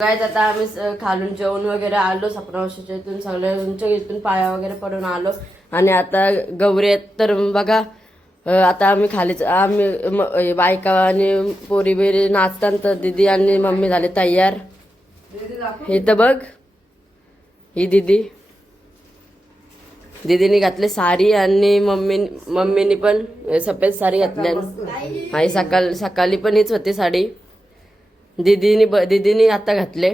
Guys आता आम्ही खालून जेवण वगैरे आलो सपनावशीच्या इथून सगळ्या उंच्या इथून पाया वगैरे पडून आलो आणि आता गौरी आहेत तर बघा आता आम्ही खालीच आम्ही बायका आणि पोरी बिरी नाचतात तर दीदी आणि मम्मी झाले तयार. हे तर बघ ही दीदीने घातले साडी आणि मम्मीनी पण सफेद साडी घातल्या आणि सकाळी पण हीच होती साडी. दीदीनी आता घातले.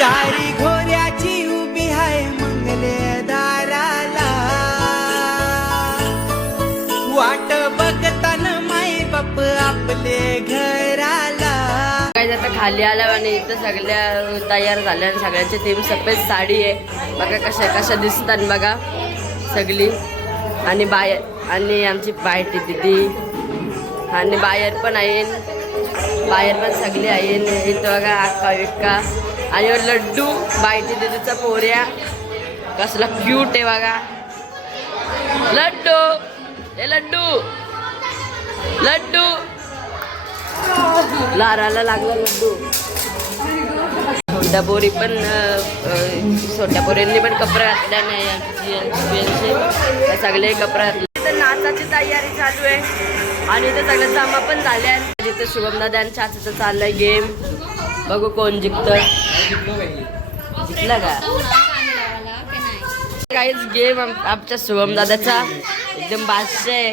गाडी घोड्याची उभी आहे मंगले दाराला वाट बघताना माय बाप आपले घराला. काय आता खाली आला आणि इथं सगळ्या तयार झाल्या आणि सगळ्यांची थीम सफेद साडी आहे. बघा कशा दिसतात बघा सगळी. आणि आणि आमची बायटी दिदी आणि बाहेर पण आहे. बाहेर पण सगळी आहे. इथं बघा अक्का विक्का आणि लड्डू बायटी दिदीचा पोऱ्या कसला क्यूट आहे बघा. लड्डू हे लड्डू लाराला लागला लड्डू. छोट्या पोरी पण छोट्या पोरींनी पण कपडे घातल्या नाही सगळे कपडे घातले. तर नाचाची तयारी चालू आहे आणि इथे सगळे जमा पण झाले आहेत. जिथे शुभम दादा आणि चाचीचं चाललंय गेम. बघू कोण जिंकतं. जिंकला का काहीच गेम आमच्या शुभम दादाचा एकदम बादशाह आहे.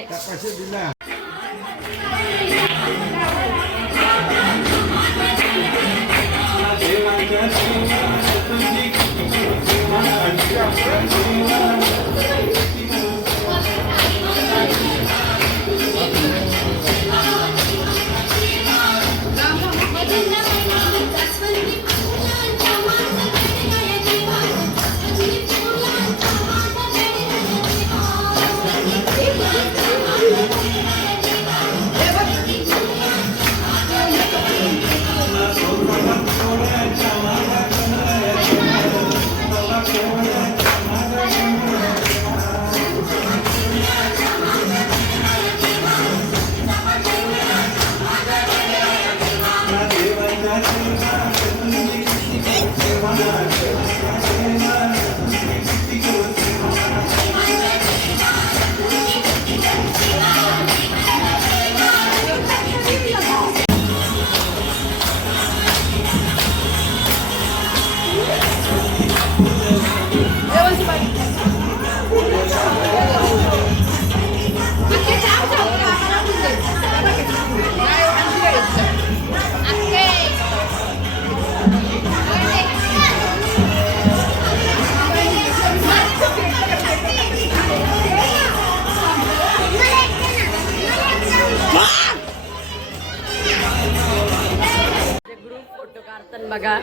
बघा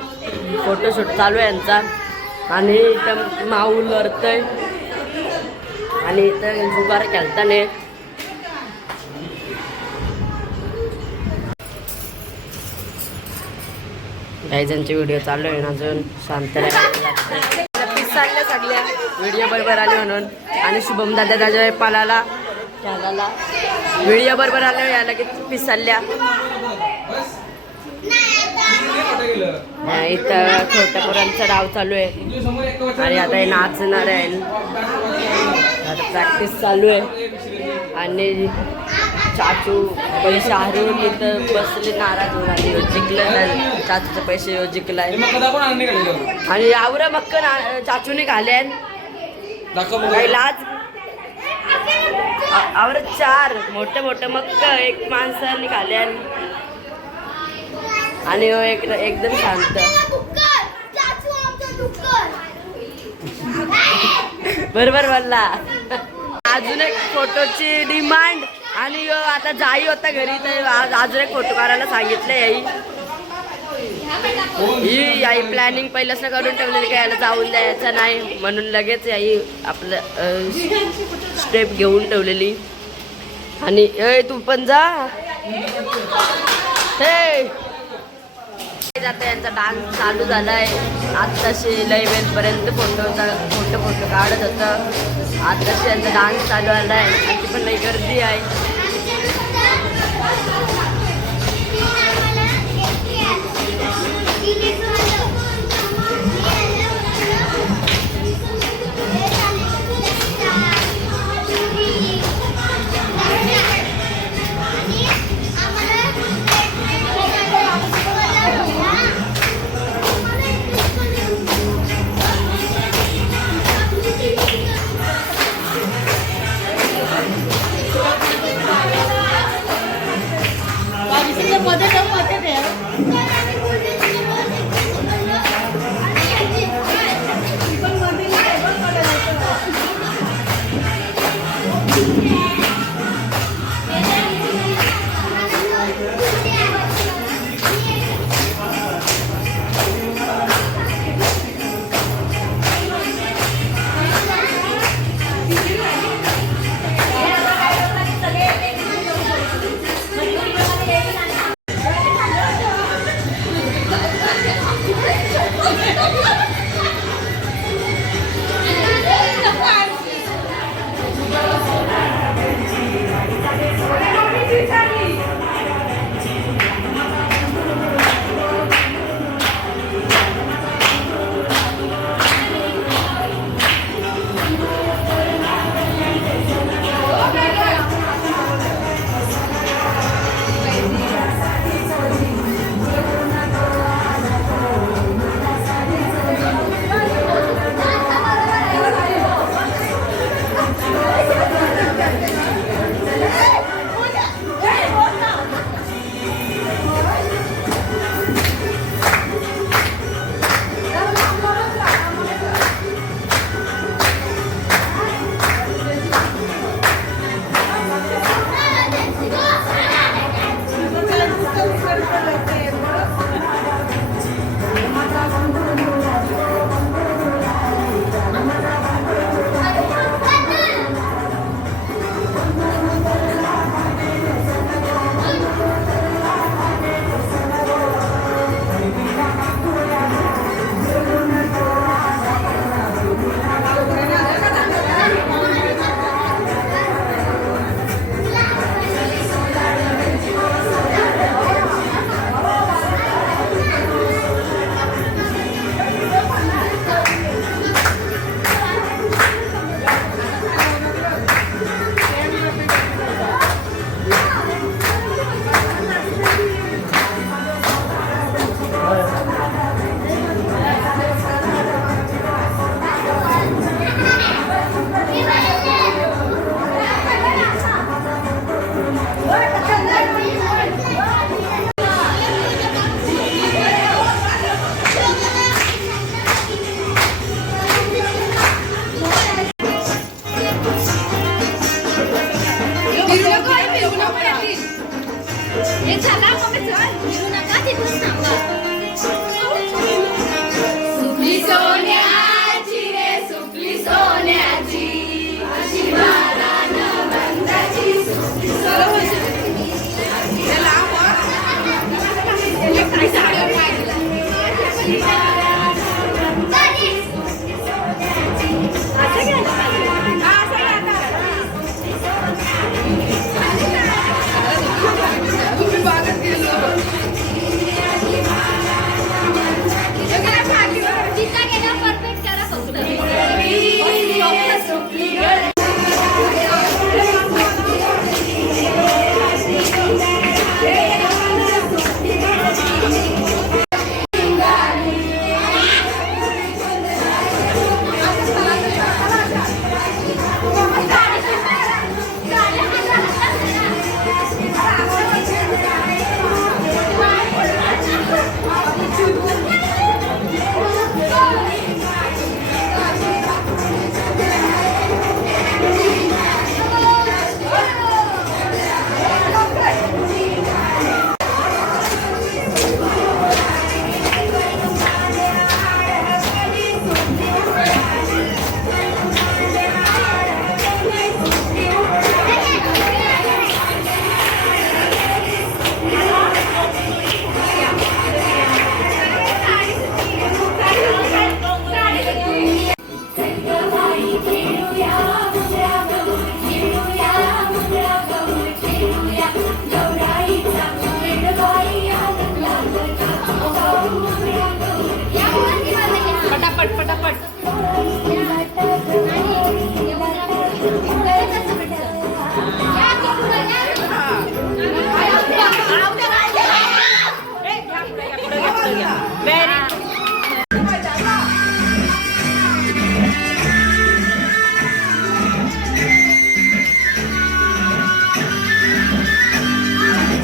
फोटोशूट चालू आहे यांचा आणि इथं माऊल लढतंय आणि इथं जुगार खेळताना गायजांची व्हिडिओ चालू आहे अजून शांत पीस चालल्या सगळ्या व्हिडिओ बरोबर आले म्हणून. आणि शुभम दादा पालाला व्हिडिओ बरोबर आले याला की पीस चालल्या. इथं छोट्या पोरांचा डाव चालू आहे आणि आता हे नाचणार आहे. आता प्रॅक्टिस चालू आहे आणि चाचू पैसे हरवून इथं बसले नाराज होऊन आणि जिंकलं. चाचूचे पैसे जिंकलाय आणि आवरा मक्क चाचूने घाल्या काही लाज आवर 4 मोठे मक्क एक माणसाने घाल्या आणि एकदम शांत. बरोबर बोलला. अजून एक फोटोची डिमांड आणि आता जाई होता घरी तर अजून एक फोटो काढायला सांगितलं. ही आई प्लॅनिंग पहिल्याच करून ठेवलेली काय याला जाऊन द्यायचं नाही म्हणून लगेच आई आपलं स्टेप घेऊन ठेवलेली. आणि तू पण जा. हे आता यांचा डान्स चालू झालाय. आत्ताशी लय वेळपर्यंत फोटो काढत होतं. आत्ताशी यांचा डान्स चालू झालाय आणि ती पण लई गर्दी आहे.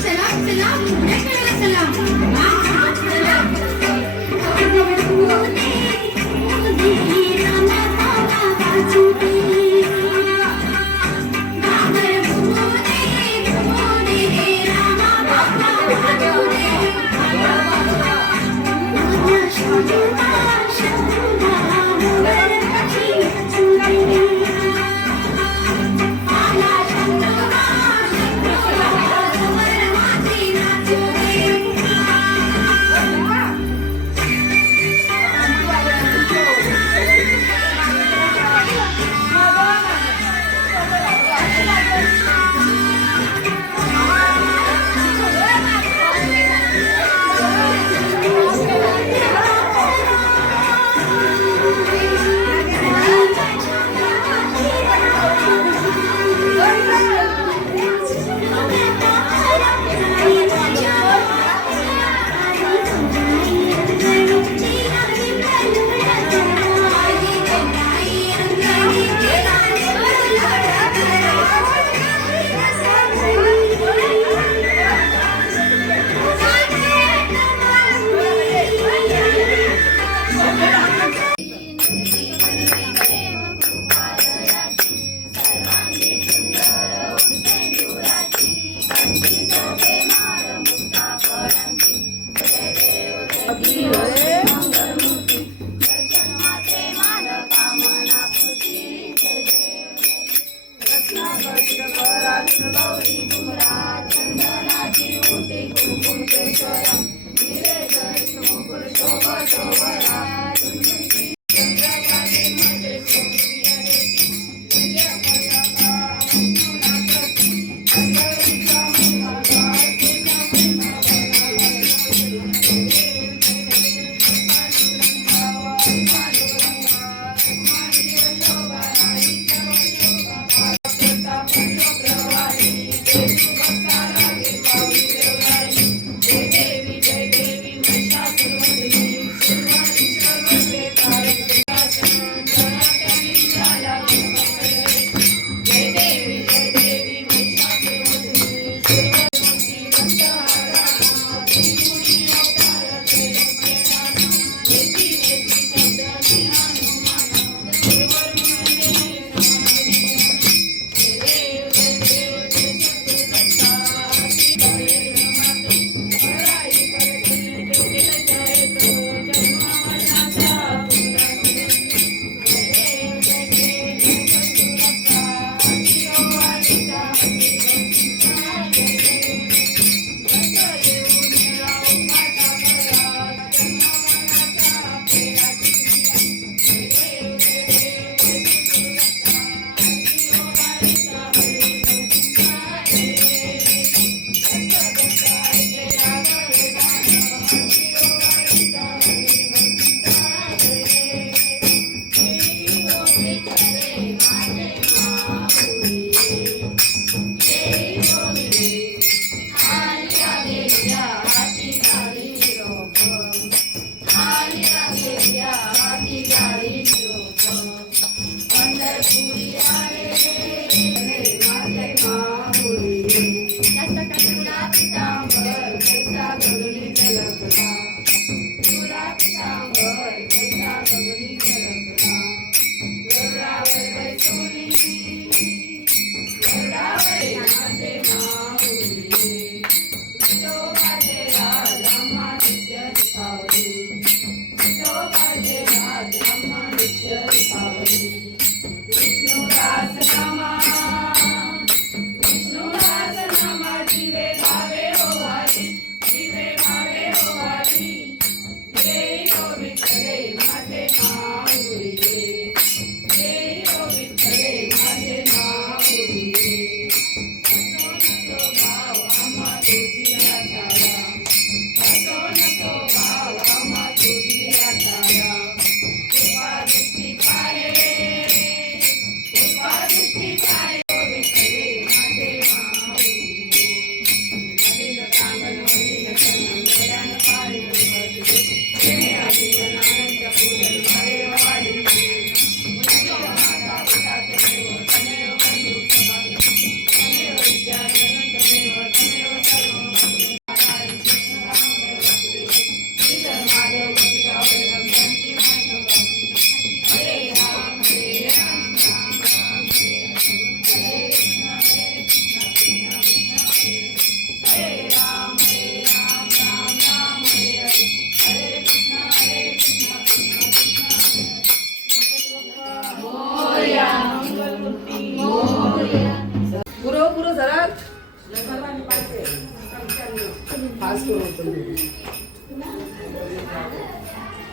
चला चला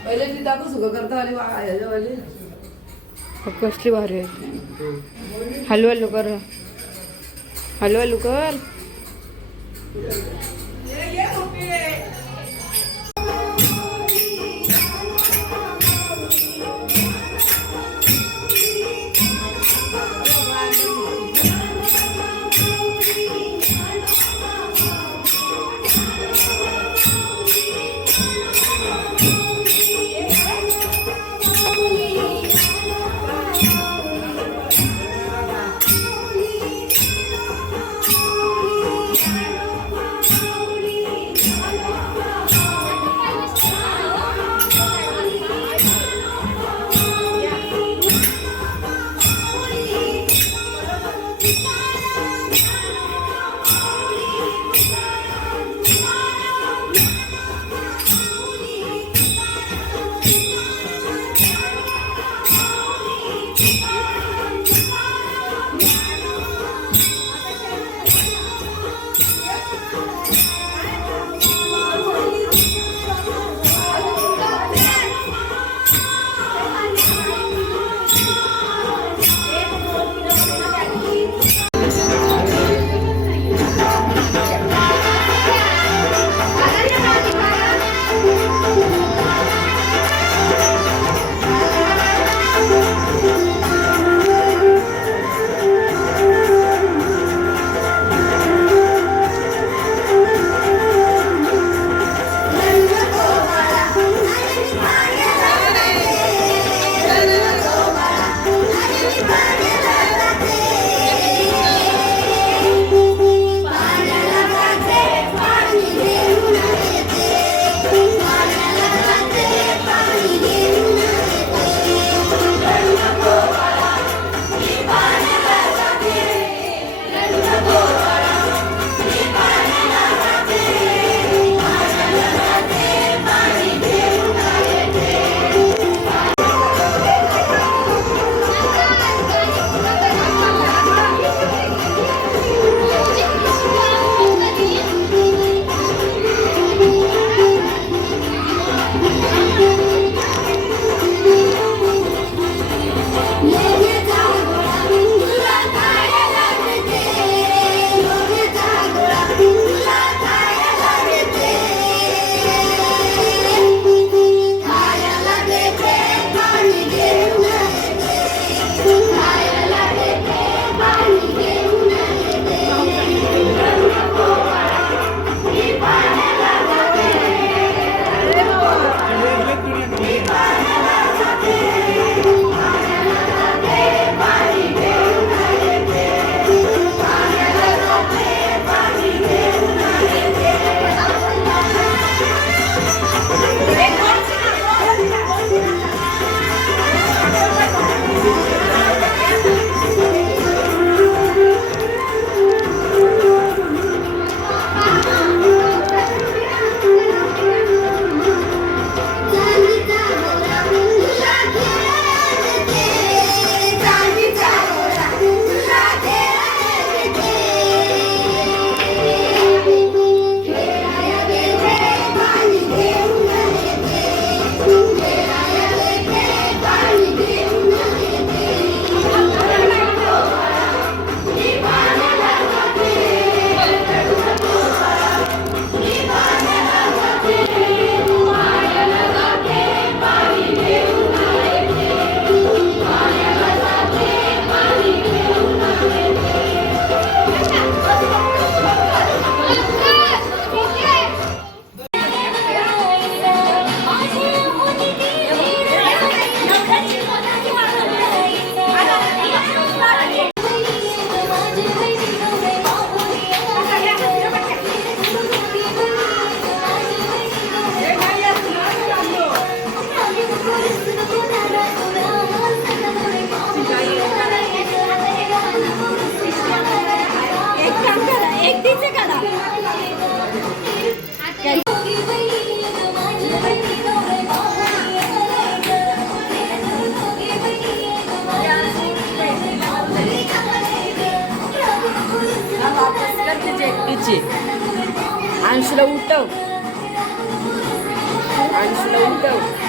पहिले ती दाखव सुख करता आली ह्याच्यावाली कसली भारी आहे हलू हलू कर हलू हलू कर घ्यायची. अंशूला उठव, अंशूला उठव.